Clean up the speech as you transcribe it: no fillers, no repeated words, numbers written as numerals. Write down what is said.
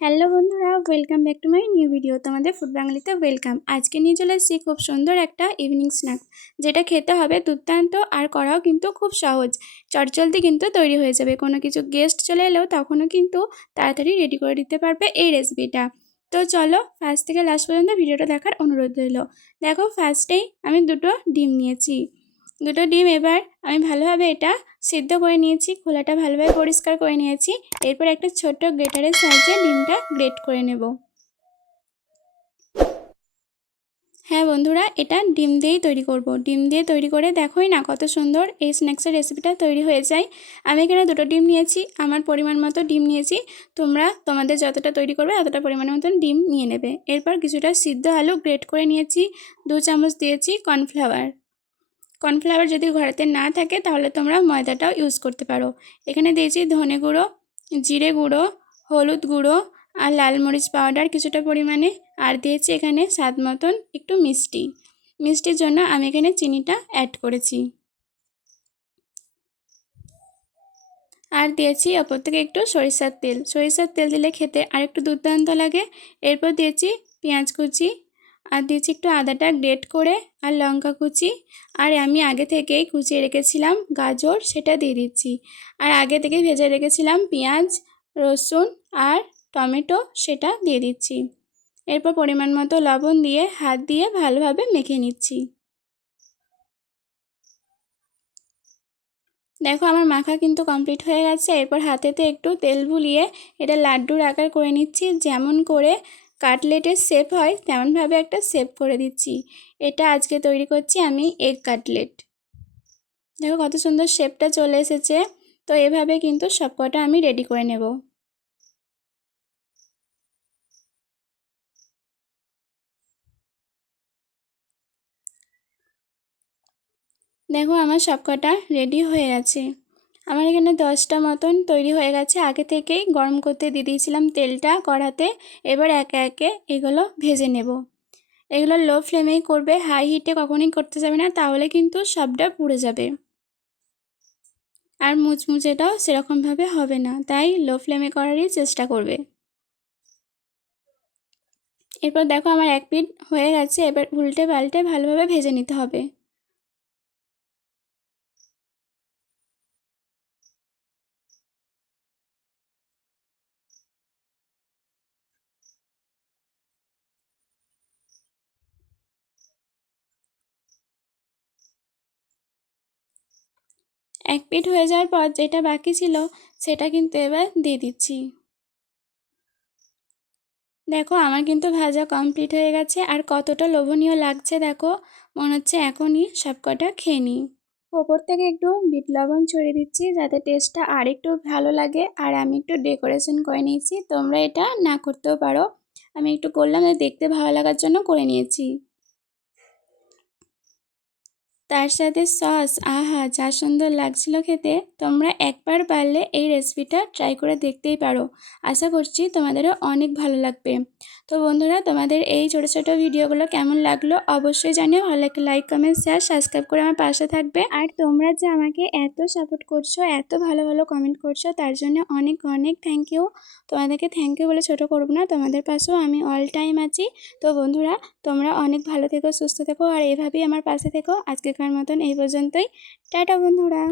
Hello বন্ধুরা, welcome back to my new video. তোমাদের food বাঙালিতে welcome. আজকে নিয়ে চলে এসেছি খুব সুন্দর একটা ইভিনিং স্ন্যাক, যেটা খেতে হবে দুর্দান্ত আর করাও কিন্তু খুব সহজ। চটজলদি কিন্তু তৈরি হয়ে যাবে। কোনো কিছু গেস্ট চলে এলেও তখনও কিন্তু তাড়াতাড়ি রেডি করে দিতে পারবে এই রেসিপিটা। তো চলো ফার্স্ট থেকে লাস্ট পর্যন্ত ভিডিওটা দেখার অনুরোধ রইল। দেখো, ফার্স্টেই আমি দুটো ডিম নিয়েছি। দুটো ডিম এবার আমি ভালোভাবে এটা সিদ্ধ করে নিয়েছি, খোলাটা ভালোভাবে পরিষ্কার করে নিয়েছি। এরপর একটা ছোট্ট গ্রেটারের সাহায্যে ডিমটা গ্রেট করে নেব। হ্যাঁ বন্ধুরা, এটা ডিম দিয়েই তৈরি করব। ডিম দিয়ে তৈরি করে দেখোই না কত সুন্দর এই স্ন্যাক্সের রেসিপিটা তৈরি হয়ে যায়। আমি এখানে দুটো ডিম নিয়েছি, আমার পরিমাণ মতো ডিম নিয়েছি। তোমরা তোমাদের যতটা তৈরি করবে ততটা পরিমাণ মতন ডিম নিয়ে নেবে। এরপর কিছুটা সিদ্ধ আলু গ্রেট করে নিয়েছি। 2 চামচ দিয়েছি কর্নফ্লাওয়ার। কর্নফ্লাওয়ার যদি ঘরেতে না থাকে তাহলে তোমরা ময়দাটাও ইউজ করতে পারো। এখানে দিয়েছি ধনে গুঁড়ো, জিরে গুঁড়ো, হলুদ গুঁড়ো আর লাল মরিচ পাউডার কিছুটা পরিমাণে। আর দিয়েছি এখানে স্বাদ মতন একটু মিষ্টি। মিষ্টির জন্য আমি এখানে চিনিটা অ্যাড করেছি। আর দিয়েছি ওপর থেকে একটু সরিষার তেল। সরিষার তেল দিলে খেতে আরেকটু দুর্দান্ত লাগে। এরপর দিয়েছি পেঁয়াজ কুচি, আর দিয়েছি একটু আদাটা গ্রেট করে, আর লঙ্কা কুচি। আর আমি আগে থেকেই কুচিয়ে রেখেছিলাম গাজর, সেটা দিয়ে দিচ্ছি। আর আগে থেকেই ভেজে রেখেছিলাম পেঁয়াজ, রসুন আর টমেটো, সেটা দিয়ে দিচ্ছি। এরপর পরিমাণ মতো লবণ দিয়ে হাত দিয়ে ভালোভাবে মেখে নিচ্ছি। দেখো, আমার মাখা কিন্তু কমপ্লিট হয়ে গেছে। এরপর হাতেতে একটু তেল বুলিয়ে এটা লাড্ডুর আকার করে নিচ্ছি। যেমন করে কাটলেটের শেপ হয় তেমনভাবে একটা শেপ করে দিচ্ছি। এটা আজকে তৈরি করছি আমি এগ কাটলেট। দেখো কত সুন্দর শেপটা চলে এসেছে। তো এভাবে কিন্তু সবকটা আমি রেডি করে নেব। দেখো আমার সবকটা রেডি হয়ে গেছে। আমার এখানে 10টা মতন তৈরি হয়ে গেছে। আগে থেকেই গরম করতে দিয়ে দিয়েছিলাম তেলটা কড়াতে। এবার একে একে এগুলো ভেজে নেব। এগুলো লো ফ্লেমেই করবে, হাই হিটে কখনোই করতে যাবে না, তাহলে কিন্তু সবটা পুড়ে যাবে আর মুচমুচেটাও সেরকমভাবে হবে না। তাই লো ফ্লেমে করারই চেষ্টা করবে। এরপর দেখো আমার এক পিঠ হয়ে গেছে। এবার উল্টে পাল্টে ভালোভাবে ভেজে নিতে হবে। এক পিঠ হয়ে যাওয়ার পর যেটা বাকি ছিল সেটা কিন্তু এবার দিয়ে দিচ্ছি। দেখো আমার কিন্তু ভাজা কমপ্লিট হয়ে গেছে। আর কতটা লোভনীয় লাগছে দেখো, মনে হচ্ছে এখনই সবকটা খেয়ে নিই। ওপর থেকে একটু বিট লবণ ছড়িয়ে দিচ্ছি যাতে টেস্টটা আর একটু ভালো লাগে। আর আমি একটু ডেকোরেশন করে নিয়েছি, তোমরা এটা না করতেও পারো। আমি একটু করলাম, দেখতে ভালো লাগার জন্য করে নিয়েছি। তার সাথে সস, আহা যা সুন্দর লাগছিল খেতে। তোমরা একবার পারলে এই রেসিপিটা ট্রাই করে দেখতেই পারো। আশা করছি তোমাদেরও অনেক ভালো লাগবে। তো বন্ধুরা, তোমাদের এই ছোটো ছোটো ভিডিওগুলো কেমন লাগলো অবশ্যই জানিও। ভালো লাগলে লাইক, কমেন্ট, শেয়ার, সাবস্ক্রাইব করে আমার পাশে থাকবে। আর তোমরা যে আমাকে এত সাপোর্ট করছো, এত ভালো ভালো কমেন্ট করছো, তার জন্য অনেক অনেক থ্যাংক ইউ। তোমাদেরকে থ্যাংক ইউ বলে ছোটো করবো না, তোমাদের পাশেও আমি অল টাইম আছি। তো বন্ধুরা, তোমরা অনেক ভালো থেকো, সুস্থ থেকো আর এভাবেই আমার পাশে থেকো। আজকেকার মতন এই পর্যন্তই। টাটা বন্ধুরা।